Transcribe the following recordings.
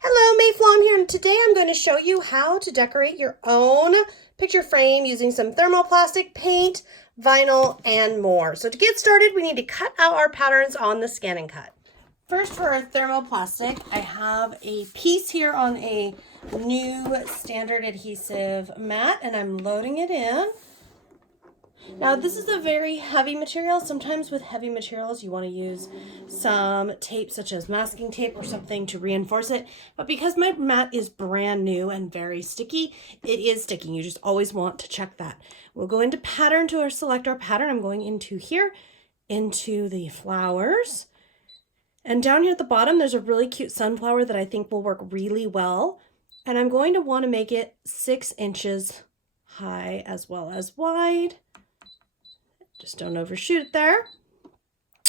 Hello, May Flaum here, and today I'm going to show you how to decorate your own picture frame using some thermoplastic, paint, vinyl, and more. So to get started, we need to cut out our patterns on the ScanNCut. First, for our thermoplastic, I have a piece here on a new standard adhesive mat, and I'm loading it in. Now, this is a very heavy material. Sometimes with heavy materials, you want to use some tape such as masking tape or something to reinforce it. But because my mat is brand new and very sticky, it is sticking. You just always want to check that. We'll go into pattern to select our pattern. I'm going into here, into the flowers. And down here at the bottom, there's a really cute sunflower that I think will work really well. And I'm going to want to make it 6 inches high as well as wide. Just don't overshoot it there.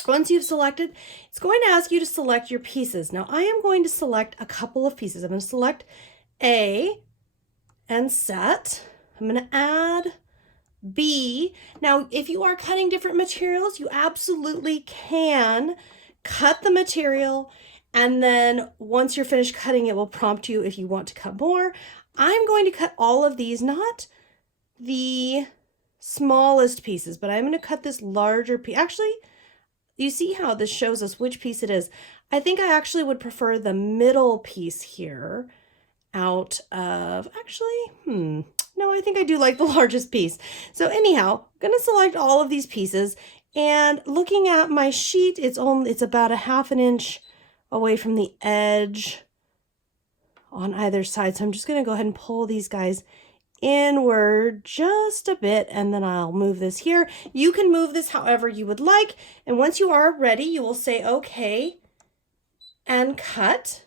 Once you've selected, it's going to ask you to select your pieces. Now I am going to select a couple of pieces. I'm going to select A and set. I'm going to add B. Now, if you are cutting different materials, you absolutely can cut the material, and then once you're finished cutting, it will prompt you if you want to cut more. I'm going to cut all of these, not the smallest pieces, but I'm going to cut this larger piece. Actually, you see how this shows us which piece it is. I think I actually would prefer the middle piece here out of, no, I think I do like the largest piece. So anyhow, I'm going to select all of these pieces, and looking at my sheet, it's about 1/2 inch away from the edge on either side. So I'm just going to go ahead and pull these guys inward just a bit, and then I'll move this here. You can move this however you would like, and once you are ready, you will say okay and cut.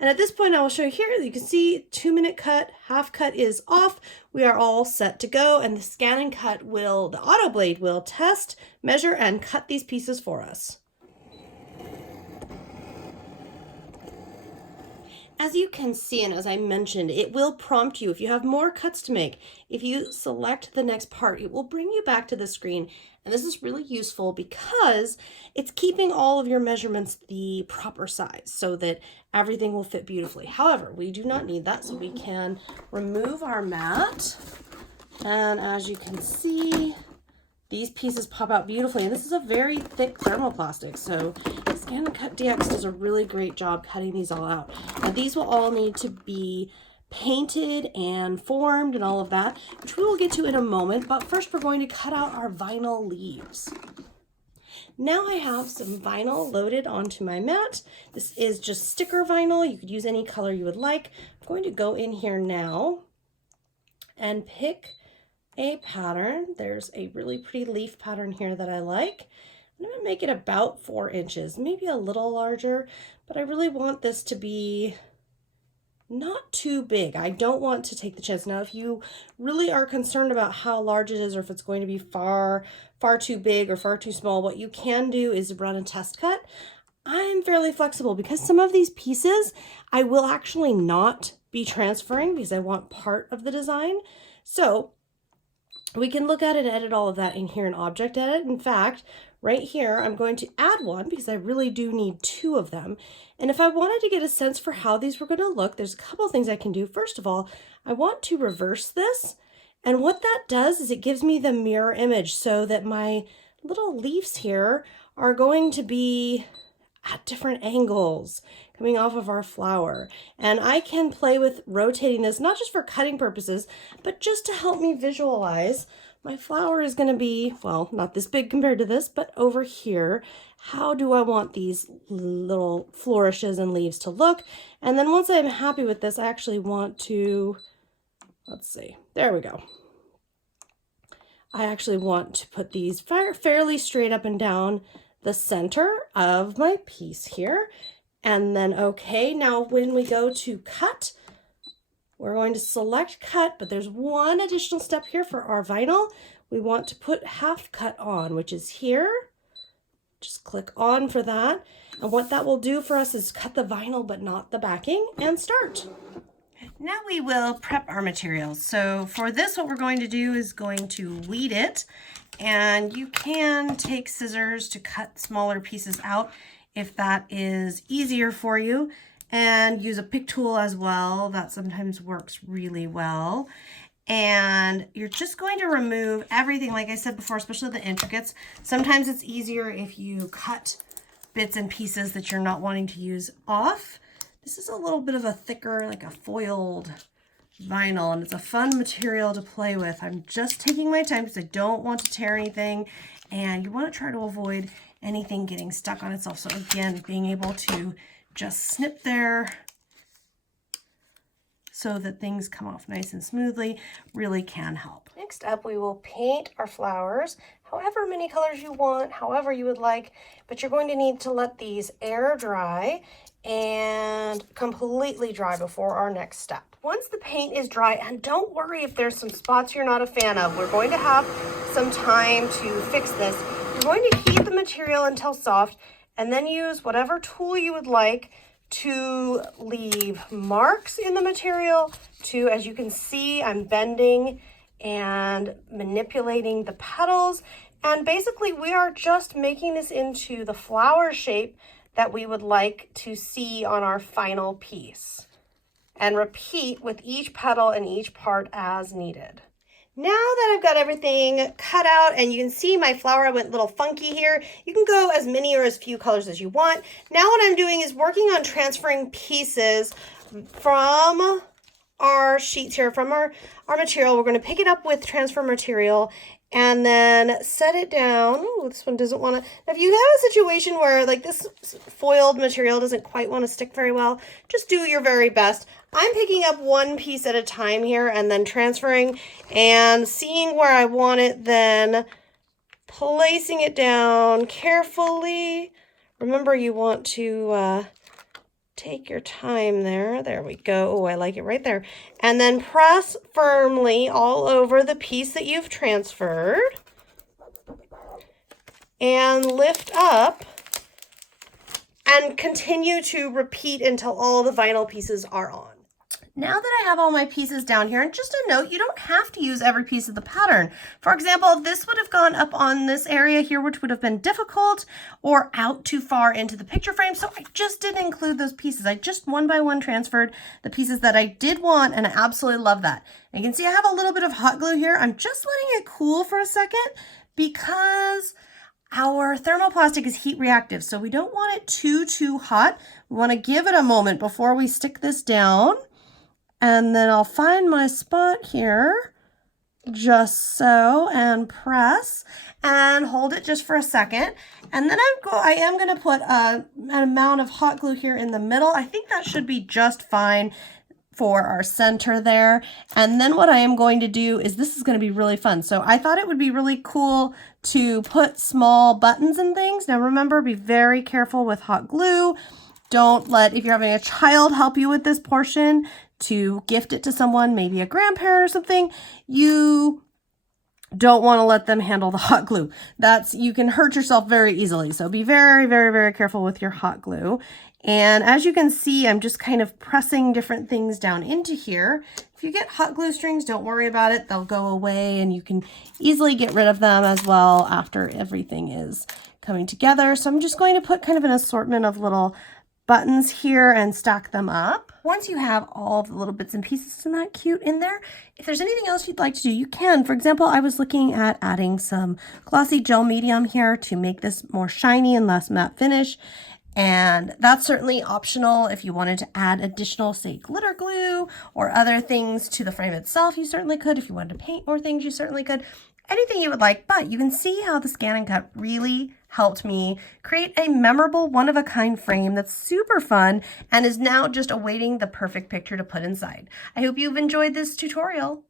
And at this point, I will show you here, you can see 2-minute cut, half cut is off. We are all set to go, and the ScanNCut the auto blade will test, measure, and cut these pieces for us. As you can see, and as I mentioned, it will prompt you if you have more cuts to make. If you select the next part, it will bring you back to the screen. And this is really useful because it's keeping all of your measurements the proper size so that everything will fit beautifully. However, we do not need that, so we can remove our mat. And as you can see, these pieces pop out beautifully, and this is a very thick thermoplastic, so ScanNCut DX does a really great job cutting these all out. Now these will all need to be painted and formed and all of that, which we will get to in a moment, but first we're going to cut out our vinyl leaves. Now I have some vinyl loaded onto my mat. This is just sticker vinyl. You could use any color you would like. I'm going to go in here now and pick a pattern. There's a really pretty leaf pattern here that I like. I'm going to make it about 4 inches, maybe a little larger, but I really want this to be not too big. I don't want to take the chance. Now, if you really are concerned about how large it is or if it's going to be far too big or far too small, what you can do is run a test cut. I'm fairly flexible because some of these pieces I will actually not be transferring because I want part of the design. So we can look at it and edit all of that in here in Object Edit. In fact, right here, I'm going to add one because I really do need 2 of them. And if I wanted to get a sense for how these were going to look, there's a couple things I can do. First of all, I want to reverse this. And what that does is it gives me the mirror image so that my little leaves here are going to be at different angles coming off of our flower. And I can play with rotating this, not just for cutting purposes, but just to help me visualize. My flower is going to be, well, not this big compared to this, but over here. How do I want these little flourishes and leaves to look? And then once I'm happy with this, I actually want to, let's see, there we go. I actually want to put these fairly straight up and down the center of my piece here, and then okay. Now when we go to cut, we're going to select cut, but there's one additional step here for our vinyl. We want to put half cut on, which is here. Just click on for that, and what that will do for us is cut the vinyl but not the backing, and start. Now we will prep our materials. So for this, what we're going to do is going to weed it, and you can take scissors to cut smaller pieces out if that is easier for you. and use a pick tool as well. That sometimes works really well. And you're just going to remove everything, like I said before, especially the intricates. Sometimes it's easier if you cut bits and pieces that you're not wanting to use off. This is a little bit of a thicker, like a foiled vinyl, and it's a fun material to play with. I'm just taking my time because I don't want to tear anything, and you want to try to avoid anything getting stuck on itself. So again, being able to just snip there so that things come off nice and smoothly really can help. Next up, we will paint our flowers however many colors you want, however you would like, but you're going to need to let these air dry and completely dry before our next step. Once the paint is dry, and don't worry if there's some spots you're not a fan of, we're going to have some time to fix this. You're going to heat the material until soft and then use whatever tool you would like to leave marks in the material to, as you can see, I'm bending and manipulating the petals. And basically we are just making this into the flower shape that we would like to see on our final piece. And repeat with each petal and each part as needed. Now that I've got everything cut out and you can see my flower went a little funky here, you can go as many or as few colors as you want. Now what I'm doing is working on transferring pieces from our sheets here, from our material. We're going to pick it up with transfer material and then set it down. Oh, this one doesn't want to. If you have a situation where like this foiled material doesn't quite want to stick very well, just do your very best. I'm picking up one piece at a time here and then transferring and seeing where I want it, then placing it down carefully. Remember, you want to take your time there. There we go. Oh, I like it right there. And then press firmly all over the piece that you've transferred and lift up and continue to repeat until all the vinyl pieces are on. Now that I have all my pieces down here, and just a note, you don't have to use every piece of the pattern. For example, this would have gone up on this area here, which would have been difficult or out too far into the picture frame. So I just didn't include those pieces. I just one by one transferred the pieces that I did want, and I absolutely love that. And you can see I have a little bit of hot glue here. I'm just letting it cool for a second because our thermoplastic is heat reactive. So we don't want it too hot. We want to give it a moment before we stick this down. And then I'll find my spot here, just so, and press and hold it just for a second. And then I am going to put an amount of hot glue here in the middle. I think that should be just fine for our center there. And then what I am going to do is, this is going to be really fun. So I thought it would be really cool to put small buttons and things. Now remember, be very careful with hot glue. Don't let, if you're having a child help you with this portion, to gift it to someone, maybe a grandparent or something, you don't want to let them handle the hot glue. You can hurt yourself very easily. So be very careful with your hot glue. And as you can see, I'm just kind of pressing different things down into here. If you get hot glue strings, don't worry about it. They'll go away and you can easily get rid of them as well after everything is coming together. So I'm just going to put kind of an assortment of little buttons here and stack them up. Once you have all of the little bits and pieces, isn't that cute in there? If there's anything else you'd like to do, you can. For example, I was looking at adding some glossy gel medium here to make this more shiny and less matte finish. And that's certainly optional. If you wanted to add additional, say, glitter glue or other things to the frame itself, you certainly could. If you wanted to paint more things, you certainly could. Anything you would like, but you can see how the ScanNCut really helped me create a memorable, one-of-a-kind frame that's super fun and is now just awaiting the perfect picture to put inside. I hope you've enjoyed this tutorial.